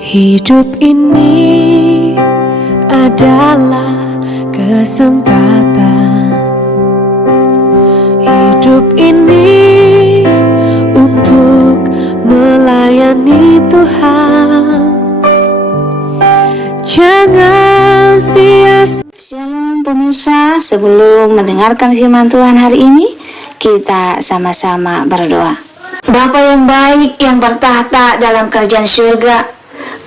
Hidup ini adalah kesempatan. Hidup ini untuk melayani Tuhan. Jangan sia-sia. Shalom pemirsa, sebelum mendengarkan firman Tuhan hari ini, kita sama-sama berdoa. Bapa yang baik yang bertahta dalam kerajaan surga,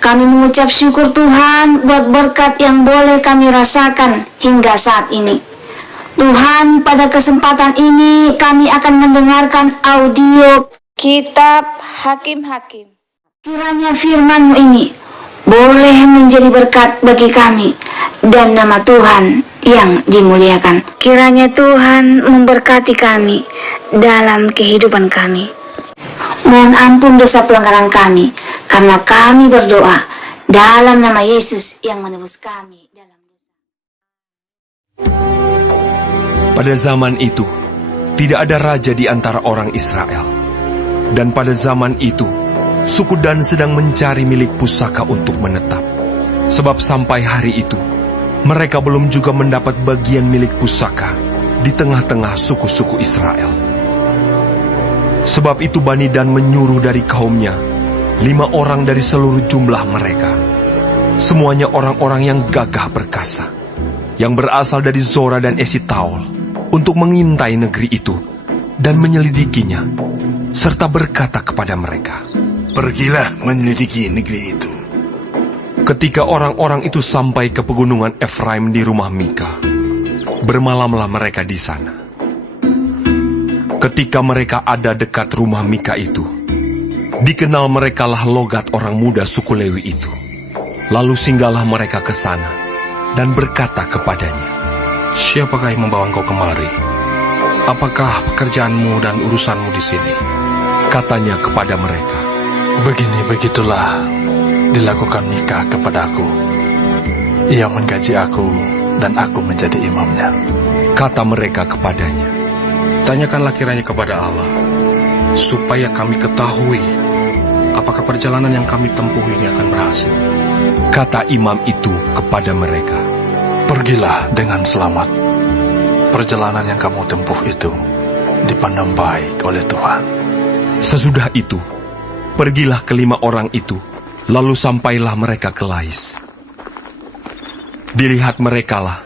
kami mengucap syukur Tuhan buat berkat yang boleh kami rasakan hingga saat ini. Tuhan, pada kesempatan ini kami akan mendengarkan audio Kitab Hakim-Hakim. Kiranya firman-Mu ini boleh menjadi berkat bagi kami dan nama Tuhan yang dimuliakan. Kiranya Tuhan memberkati kami dalam kehidupan kami. Mohon ampun dosa pelanggaran kami, karena kami berdoa dalam nama Yesus yang menebus kami dalam dosa. Pada zaman itu, tidak ada raja di antara orang Israel. Dan pada zaman itu, suku Dan sedang mencari milik pusaka untuk menetap. Sebab sampai hari itu, mereka belum juga mendapat bagian milik pusaka di tengah-tengah suku-suku Israel. Sebab itu Bani Dan menyuruh dari kaumnya 5 orang dari seluruh jumlah mereka. Semuanya orang-orang yang gagah perkasa, yang berasal dari Zora dan Esitaol, untuk mengintai negeri itu dan menyelidikinya, serta berkata kepada mereka, "Pergilah menyelidiki negeri itu." Ketika orang-orang itu sampai ke pegunungan Efraim di rumah Mika, bermalamlah mereka di sana. Ketika mereka ada dekat rumah Mika itu, dikenal merekalah logat orang muda suku Lewi itu. Lalu singgahlah mereka ke sana dan berkata kepadanya, "Siapakah yang membawa engkau kemari? Apakah pekerjaanmu dan urusanmu di sini?" Katanya kepada mereka, Begitulah dilakukan Mika kepadaku. Ia menggaji aku dan aku menjadi imamnya. Kata mereka kepadanya, "Tanyakanlah kiranya kepada Allah, supaya kami ketahui apakah perjalanan yang kami tempuh ini akan berhasil." Kata imam itu kepada mereka, Pergilah dengan selamat. Perjalanan yang kamu tempuh itu dipandang baik oleh Tuhan. Sesudah itu, pergilah ke-5 orang itu, lalu sampailah mereka ke Lais. Dilihat merekalah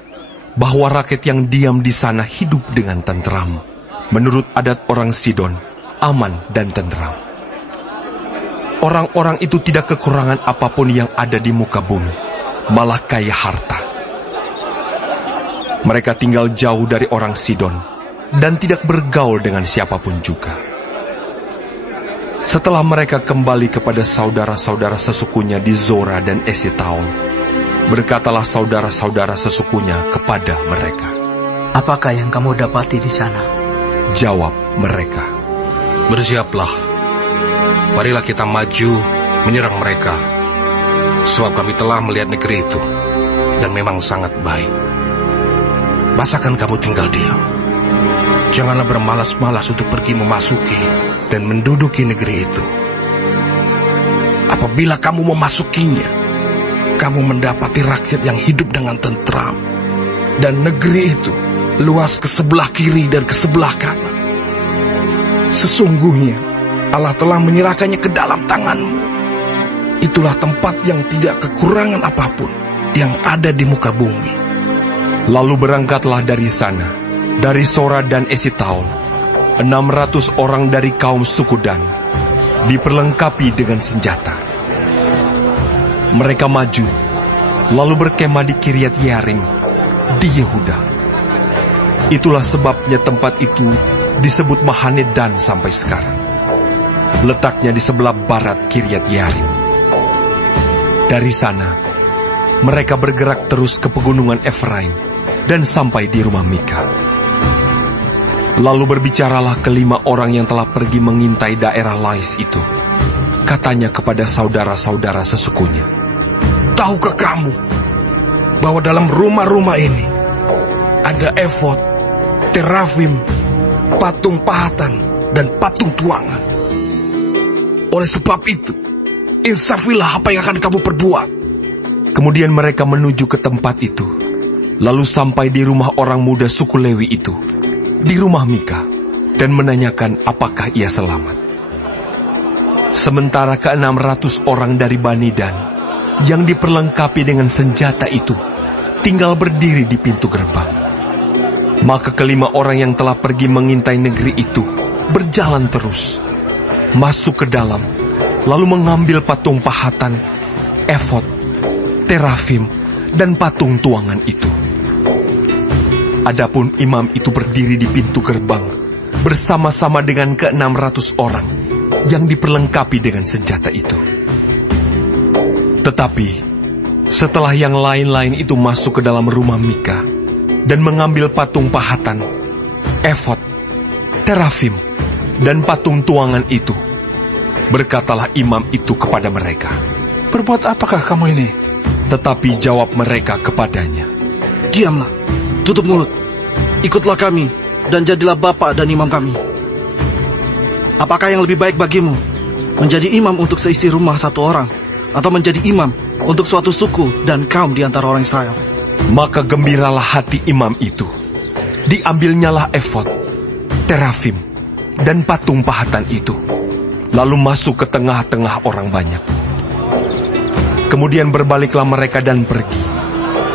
bahwa rakyat yang diam di sana hidup dengan tentram, menurut adat orang Sidon, aman dan tentram. Orang-orang itu tidak kekurangan apapun yang ada di muka bumi, malah kaya harta. Mereka tinggal jauh dari orang Sidon, dan tidak bergaul dengan siapapun juga. Setelah mereka kembali kepada saudara-saudara sesukunya di Zora dan Esitaol, berkatalah saudara-saudara sesukunya kepada mereka, "Apakah yang kamu dapati di sana?" Jawab mereka, "Bersiaplah, marilah kita maju menyerang mereka, sebab kami telah melihat negeri itu, dan memang sangat baik. Masakan kamu tinggal diam? Janganlah bermalas-malas untuk pergi memasuki dan menduduki negeri itu. Apabila kamu memasukinya, kamu mendapati rakyat yang hidup dengan tentram, dan negeri itu luas ke sebelah kiri dan ke sebelah kanan. Sesungguhnya Allah telah menyerahkannya ke dalam tanganmu. Itulah tempat yang tidak kekurangan apapun yang ada di muka bumi." Lalu berangkatlah dari sana, dari Zora dan Esitaol, 600 orang dari kaum suku Dan, diperlengkapi dengan senjata. Mereka maju, lalu berkemah di Kiryat Yearim, di Yehuda. Itulah sebabnya tempat itu disebut Mahane Dan sampai sekarang. Letaknya di sebelah barat Kiryat Yearim. Dari sana, mereka bergerak terus ke pegunungan Efraim dan sampai di rumah Mika. Lalu berbicaralah ke-5 orang yang telah pergi mengintai daerah Lais itu. Katanya kepada saudara-saudara sesukunya, "Tahukah kamu bahwa dalam rumah-rumah ini ada efod, terafim, patung pahatan, dan patung tuangan? Oleh sebab itu, insafilah apa yang akan kamu perbuat. Kemudian mereka menuju ke tempat itu, lalu sampai di rumah orang muda suku Lewi itu, di rumah Mika, dan menanyakan apakah ia selamat. Sementara ke-600 orang dari Bani Dan, yang diperlengkapi dengan senjata itu, tinggal berdiri di pintu gerbang. Maka kelima orang yang telah pergi mengintai negeri itu, berjalan terus, masuk ke dalam, lalu mengambil patung pahatan, efod, terafim, dan patung tuangan itu. Adapun imam itu berdiri di pintu gerbang, bersama-sama dengan ke-600 orang, yang diperlengkapi dengan senjata itu. Tetapi, setelah yang lain-lain itu masuk ke dalam rumah Mika, dan mengambil patung pahatan, efod, terafim, dan patung tuangan itu, berkatalah imam itu kepada mereka, Berbuat apakah kamu ini? tetapi jawab mereka kepadanya, Diamlah, tutup mulut, ikutlah kami, dan jadilah bapak dan imam kami. Apakah yang lebih baik bagimu, menjadi imam untuk seisi rumah satu orang, atau menjadi imam untuk suatu suku dan kaum di antara orang Israel? Maka gembiralah hati imam itu. Diambilnyalah efod, terafim, dan patung pahatan itu, lalu masuk ke tengah-tengah orang banyak. Kemudian berbaliklah mereka dan pergi,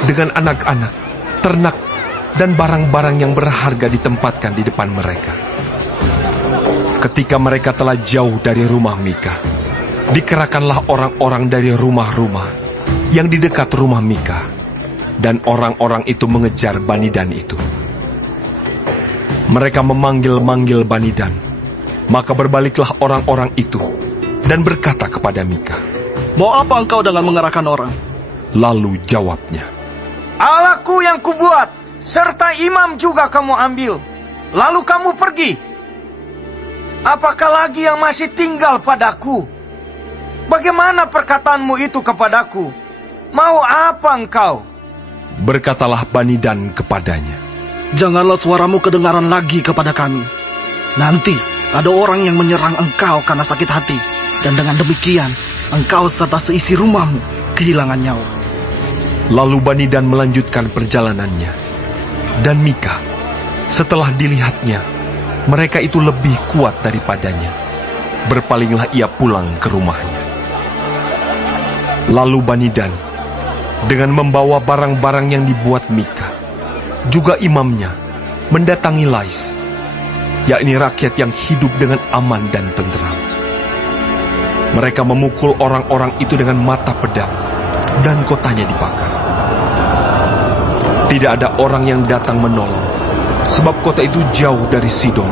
dengan anak-anak, ternak, dan barang-barang yang berharga ditempatkan di depan mereka. Ketika mereka telah jauh dari rumah Mika, dikerahkanlah orang-orang dari rumah-rumah yang di dekat rumah Mika, dan orang-orang itu mengejar Bani Dan itu. Mereka memanggil-manggil Bani Dan, maka berbaliklah orang-orang itu, dan berkata kepada Mika, Mau apa engkau dengan mengerahkan orang? lalu jawabnya, Allahku yang kubuat, serta imam juga kamu ambil, lalu kamu pergi. Apakah lagi yang masih tinggal padaku? Bagaimana perkataanmu itu kepadaku? Mau apa engkau? Berkatalah Bani Dan kepadanya, Janganlah suaramu kedengaran lagi kepada kami. Nanti ada orang yang menyerang engkau karena sakit hati, dan dengan demikian engkau serta seisi rumahmu kehilangan nyawa. Lalu Bani Dan melanjutkan perjalanannya. Dan Mika, setelah dilihatnya, mereka itu lebih kuat daripadanya. Berpalinglah ia pulang ke rumahnya. Lalu Bani Dan, dengan membawa barang-barang yang dibuat Mika, juga imamnya, mendatangi Lais, yakni rakyat yang hidup dengan aman dan tenteram. Mereka memukul orang-orang itu dengan mata pedang, dan kotanya dibakar. Tidak ada orang yang datang menolong, sebab kota itu jauh dari Sidon,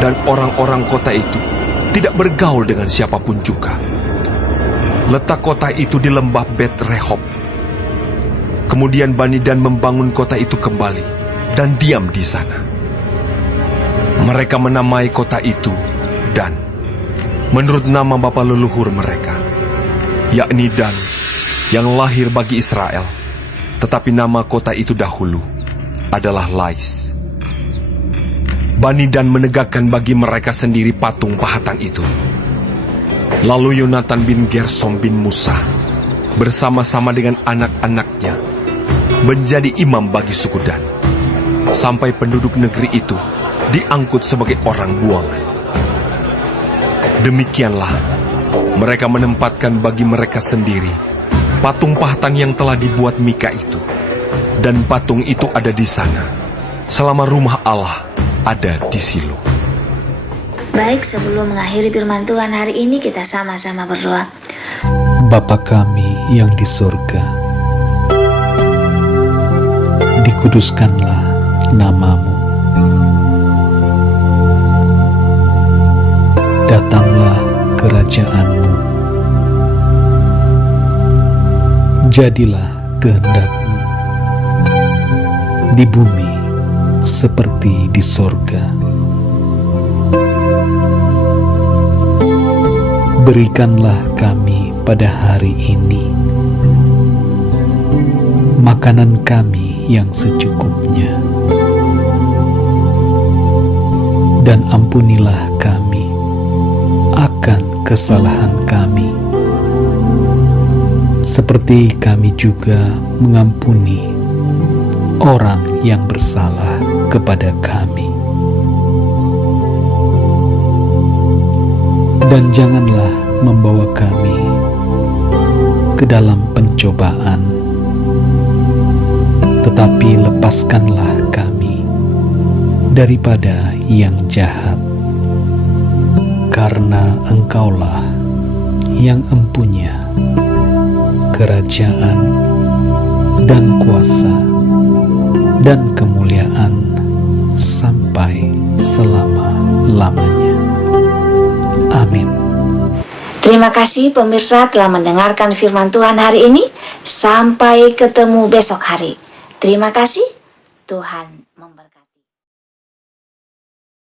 dan orang-orang kota itu tidak bergaul dengan siapapun juga. Letak kota itu di lembah Bet Rehob. Kemudian Bani Dan membangun kota itu kembali, dan diam di sana. Mereka menamai kota itu Dan, menurut nama bapa leluhur mereka, yakni Dan, yang lahir bagi Israel. Tetapi nama kota itu dahulu adalah Lais. Bani Dan menegakkan bagi mereka sendiri patung pahatan itu. Lalu Yonatan bin Gersom bin Musa, bersama-sama dengan anak-anaknya, menjadi imam bagi suku Dan, sampai penduduk negeri itu diangkut sebagai orang buangan. Demikianlah, mereka menempatkan bagi mereka sendiri patung pahatan yang telah dibuat Mika itu, dan patung itu ada di sana, selama rumah Allah ada di Silo. Baik, sebelum mengakhiri firman Tuhan hari ini, kita sama-sama berdoa. Bapa kami yang di surga, dikuduskanlah namamu. Datanglah kerajaanmu. Jadilah kehendakmu di bumi seperti di sorga. Berikanlah kami pada hari ini makanan kami yang secukupnya, dan ampunilah kami akan kesalahan kami, seperti kami juga mengampuni orang yang bersalah kepada kami. Dan janganlah membawa kami ke dalam pencobaan, tetapi lepaskanlah kami daripada yang jahat, karena Engkaulah yang empunya kerajaan dan kuasa dan kemuliaan sampai selama-lamanya. Amin. Terima kasih pemirsa telah mendengarkan firman Tuhan hari ini. Sampai ketemu besok hari. Terima kasih. Tuhan